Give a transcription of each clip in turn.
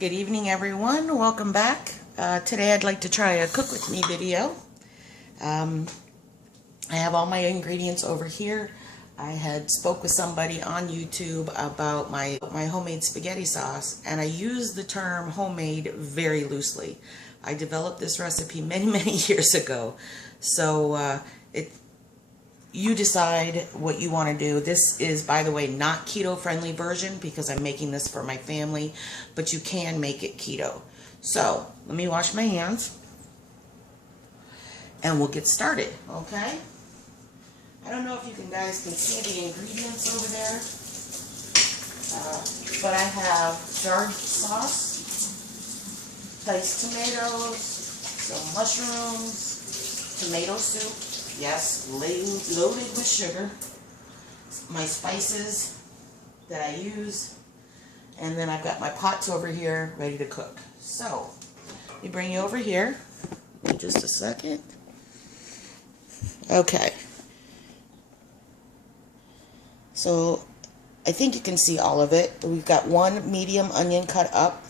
Good evening, everyone. Welcome back. Today I'd like to try a cook with me video. I have all my ingredients over here. I had spoke with somebody on YouTube about my homemade spaghetti sauce, and I use the term homemade very loosely. I developed this recipe many years ago, so you decide what you want to do. This is, by the way, not keto-friendly version because I'm making this for my family, but you can make it keto. So, let me wash my hands, and we'll get started, okay? I don't know if you guys can see the ingredients over there, but I have jarred sauce, diced tomatoes, some mushrooms, tomato soup, yes, loaded with sugar, my spices that I use, and then I've got my pots over here ready to cook. So, let me bring you over here. Just a second. Okay. So, I think you can see all of it. We've got one medium onion cut up.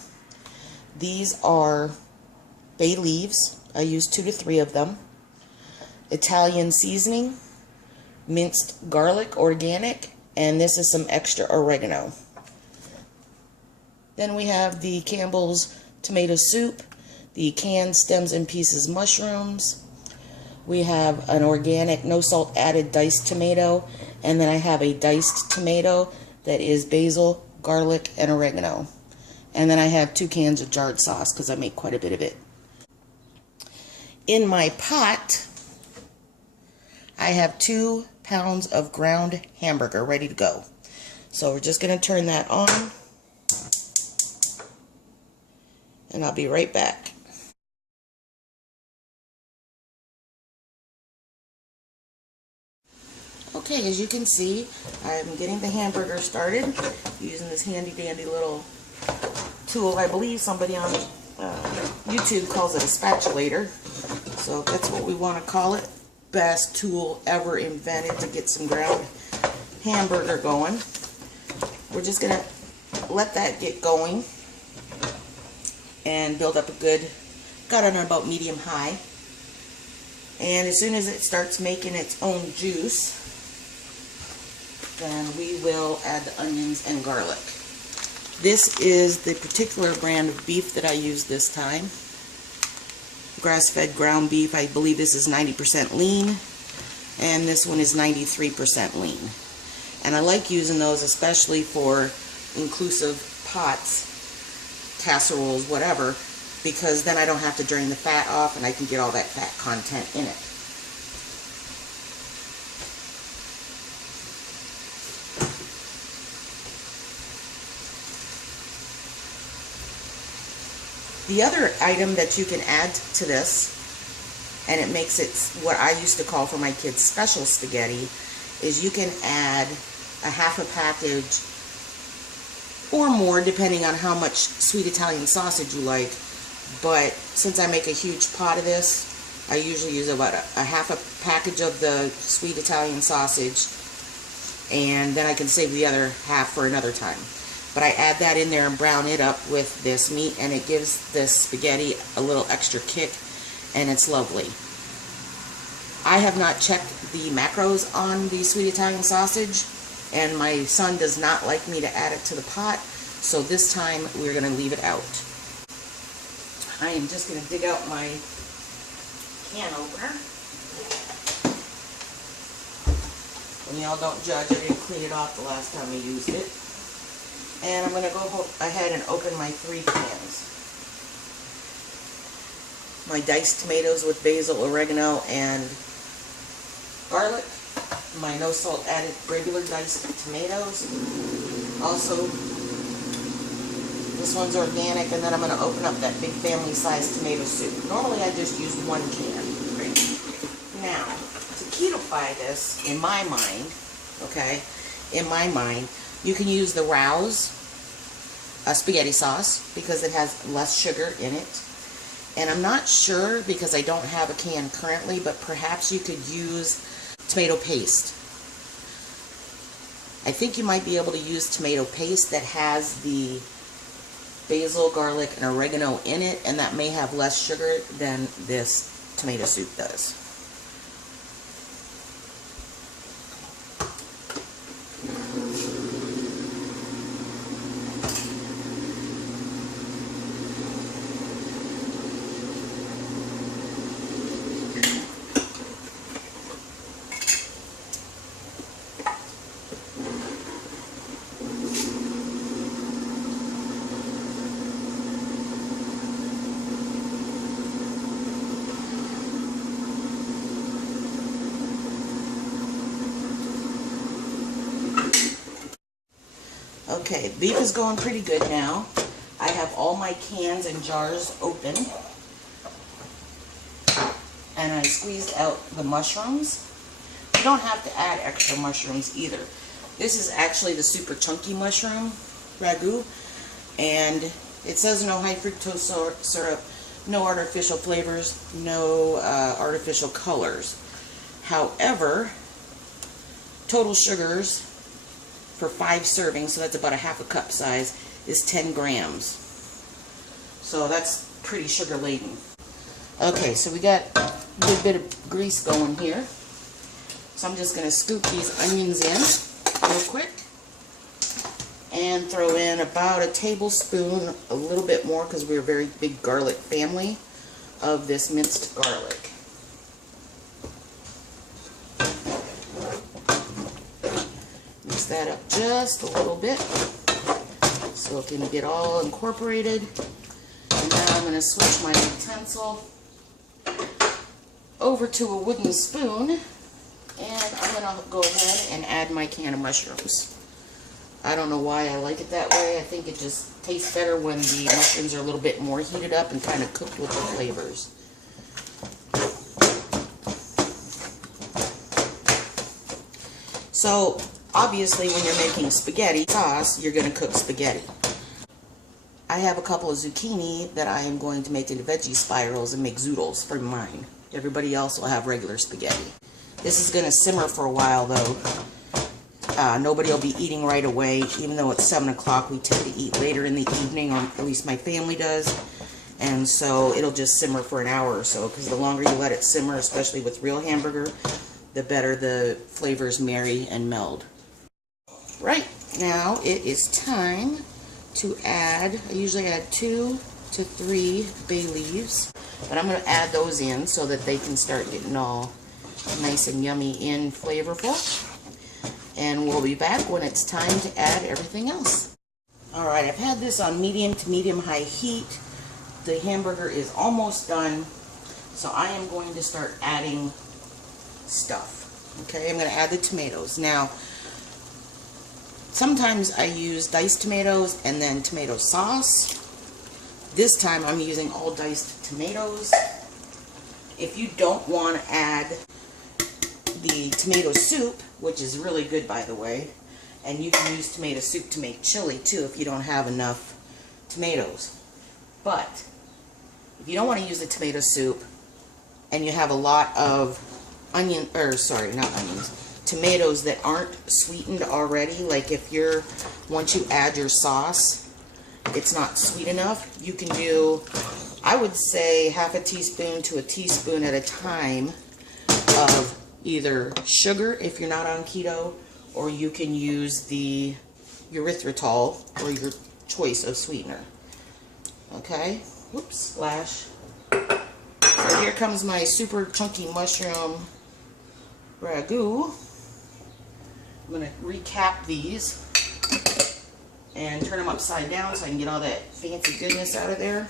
These are bay leaves. I use 2 to 3 of them. Italian seasoning, minced garlic, organic, and this is some extra oregano. Then we have the Campbell's tomato soup, the canned stems and pieces mushrooms. We have an organic, no salt added diced tomato, and then I have a diced tomato that is basil, garlic, and oregano. And then I have 2 cans of jarred sauce because I make quite a bit of it. In my pot, I have 2 pounds of ground hamburger ready to go. So we're just going to turn that on, and I'll be right back. Okay, as you can see, I'm getting the hamburger started using this handy dandy little tool. I believe somebody on YouTube calls it a spatulator, so that's what we want to call it. Best tool ever invented to get some ground hamburger going. We're just gonna let that get going and build up a good, got it on about medium high, and as soon as it starts making its own juice, then we will add the onions and garlic. This is the particular brand of beef that I use this time. Grass-fed ground beef. I believe this is 90% lean, and this one is 93% lean. And I like using those especially for inclusive pots, casseroles, whatever, because then I don't have to drain the fat off and I can get all that fat content in it. The other item that you can add to this, and it makes it what I used to call for my kids special spaghetti, is you can add a half a package or more depending on how much sweet Italian sausage you like. But since I make a huge pot of this, I usually use about a half a package of the sweet Italian sausage, and then I can save the other half for another time. But I add that in there and brown it up with this meat, and it gives this spaghetti a little extra kick, and it's lovely. I have not checked the macros on the sweet Italian sausage, and my son does not like me to add it to the pot, so this time we're going to leave it out. I am just going to dig out my can opener. And y'all don't judge, I didn't clean it off the last time I used it. And I'm going to go ahead and open my 3 cans. My diced tomatoes with basil, oregano, and garlic. My no salt added regular diced tomatoes. Also, this one's organic, and then I'm going to open up that big family size tomato soup. Normally I just use 1 can. Now, to keto-fy this, in my mind, okay, you can use the Rouse spaghetti sauce because it has less sugar in it. And I'm not sure because I don't have a can currently, but perhaps you could use tomato paste. I think you might be able to use tomato paste that has the basil, garlic, and oregano in it, and that may have less sugar than this tomato soup does. Okay, beef is going pretty good now. I have all my cans and jars open. And I squeezed out the mushrooms. You don't have to add extra mushrooms either. This is actually the super chunky mushroom ragu. And it says no high fructose syrup, no artificial flavors, no artificial colors. However, total sugars for 5 servings, so that's about a half a cup size, is 10 grams. So that's pretty sugar laden. Okay, so we got a good bit of grease going here. So I'm just going to scoop these onions in real quick and throw in about a tablespoon, a little bit more because we're a very big garlic family, of this minced garlic. Mix that up just a little bit so it can get all incorporated. And now I'm going to switch my utensil over to a wooden spoon, and I'm going to go ahead and add my can of mushrooms. I don't know why I like it that way. I think it just tastes better when the mushrooms are a little bit more heated up and kind of cooked with the flavors. So obviously when you're making spaghetti sauce, you're going to cook spaghetti. I have a couple of zucchini that I am going to make into veggie spirals and make zoodles for mine. Everybody else will have regular spaghetti. This is going to simmer for a while though. Nobody will be eating right away, even though it's 7 o'clock. We tend to eat later in the evening, or at least my family does. And so it'll just simmer for an hour or so, because the longer you let it simmer, especially with real hamburger, the better the flavors marry and meld. Right, now it is time to add, I usually add 2 to 3 bay leaves, but I'm going to add those in so that they can start getting all nice and yummy and flavorful. And we'll be back when it's time to add everything else. Alright, I've had this on medium to medium-high heat. The hamburger is almost done, so I am going to start adding stuff. Okay, I'm going to add the tomatoes. Now, sometimes I use diced tomatoes and then tomato sauce. This time I'm using all diced tomatoes. If you don't want to add the tomato soup, which is really good by the way, and you can use tomato soup to make chili too if you don't have enough tomatoes. But if you don't want to use the tomato soup and you have a lot of tomatoes that aren't sweetened already, like if you're, once you add your sauce, it's not sweet enough, you can do, I would say, half a teaspoon to a teaspoon at a time of either sugar if you're not on keto, or you can use the erythritol or your choice of sweetener. Okay, whoops, splash. So here comes my super chunky mushroom ragu. I'm going to recap these and turn them upside down so I can get all that fancy goodness out of there.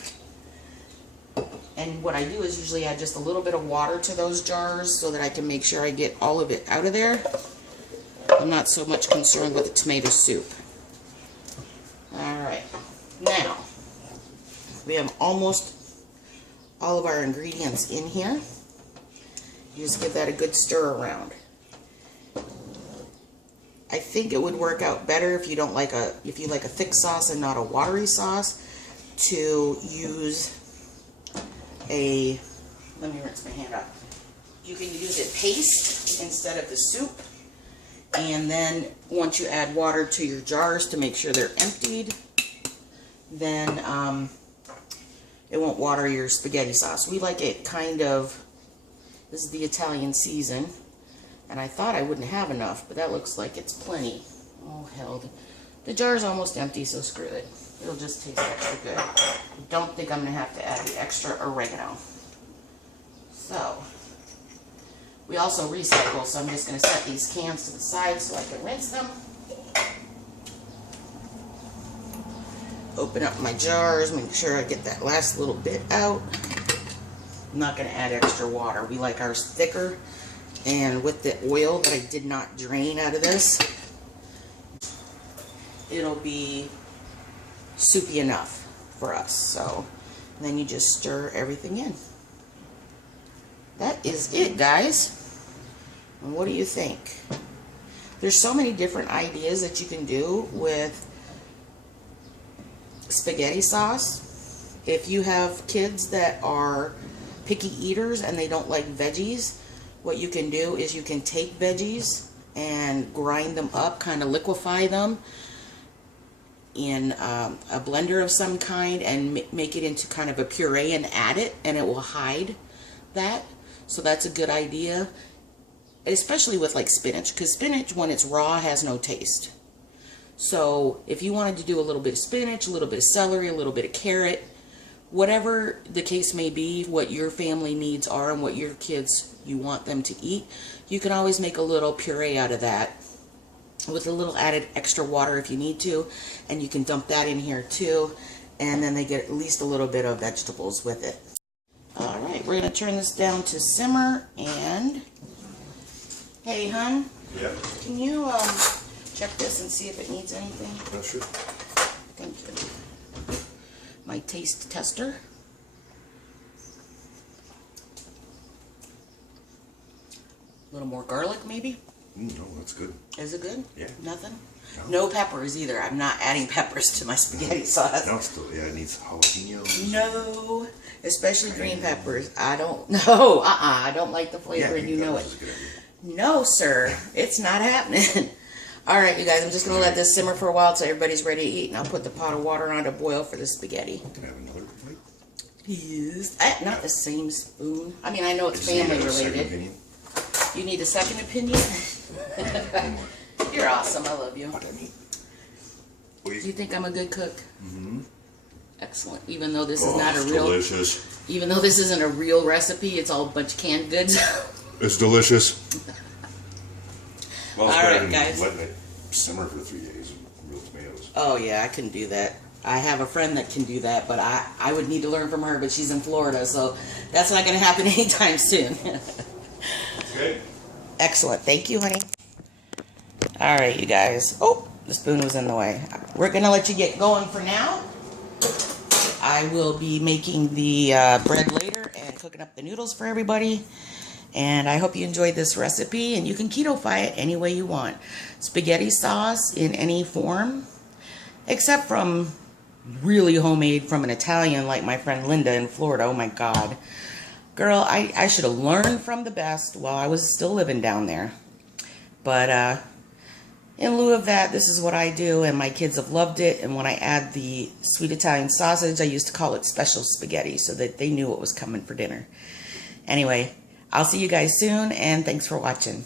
And what I do is usually add just a little bit of water to those jars so that I can make sure I get all of it out of there. I'm not so much concerned with the tomato soup. Alright, now we have almost all of our ingredients in here. You just give that a good stir around. I think it would work out better if you don't like if you like a thick sauce and not a watery sauce, to use let me rinse my hand up. You can use it paste instead of the soup, and then once you add water to your jars to make sure they're emptied, then it won't water your spaghetti sauce. We like it kind of, this is the Italian season, and I thought I wouldn't have enough, but that looks like it's plenty. Oh hell, the jar's almost empty, so screw it. It'll just taste extra good. I don't think I'm gonna have to add the extra oregano. So, we also recycle, so I'm just gonna set these cans to the side so I can rinse them. Open up my jars, make sure I get that last little bit out. I'm not going to add extra water. We like ours thicker, and with the oil that I did not drain out of this, it'll be soupy enough for us. So then you just stir everything in. That is it, guys. And what do you think? There's so many different ideas that you can do with spaghetti sauce. If you have kids that are picky eaters and they don't like veggies, what you can do is you can take veggies and grind them up, kind of liquefy them in a blender of some kind and make it into kind of a puree and add it, and it will hide that. So that's a good idea, especially with like spinach, because spinach when it's raw has no taste. So if you wanted to do a little bit of spinach, a little bit of celery, a little bit of carrot, whatever the case may be, what your family needs are and what your kids, you want them to eat, you can always make a little puree out of that with a little added extra water if you need to, and you can dump that in here too, and then they get at least a little bit of vegetables with it. Alright, we're going to turn this down to simmer, and hey hun, yeah, can you check this and see if it needs anything? Oh, sure. Thank you. My taste tester. A little more garlic, maybe? No, that's good. Is it good? Yeah. Nothing? No. No peppers either. I'm not adding peppers to my spaghetti sauce. No, still, yeah, it needs jalapenos. No, especially green peppers. I don't know. I don't like the flavor, and you know it. No, sir. It's not happening. All right, you guys, I'm just going to let this simmer for a while till everybody's ready to eat, and I'll put the pot of water on to boil for the spaghetti. Can I have another plate? Yes. Not the same spoon. I mean, I know it's family related. You need a second opinion? You're awesome. I love you. What I mean? Do you think I'm a good cook? Mm-hmm. Excellent. Even though this is Oh, not a it's real... delicious. Even though this isn't a real recipe, it's all a bunch of canned goods. It's delicious. Well, it's All better right, than guys. letting it simmer for 3 days with real tomatoes. Oh, yeah, I can do that. I have a friend that can do that, but I would need to learn from her, but she's in Florida, so that's not going to happen anytime soon. Okay. Excellent. Thank you, honey. All right, you guys. Oh, the spoon was in the way. We're going to let you get going for now. I will be making the bread later and cooking up the noodles for everybody. And I hope you enjoyed this recipe, and you can keto-fy it any way you want. Spaghetti sauce in any form, except from really homemade from an Italian like my friend Linda in Florida. Oh my God. Girl, I should have learned from the best while I was still living down there. But in lieu of that, this is what I do, and my kids have loved it. And when I add the sweet Italian sausage, I used to call it special spaghetti so that they knew what was coming for dinner. Anyway, I'll see you guys soon, and thanks for watching.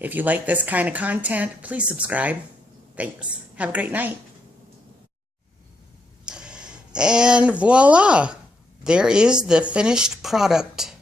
If you like this kind of content, please subscribe. Thanks. Have a great night. And voila! There is the finished product.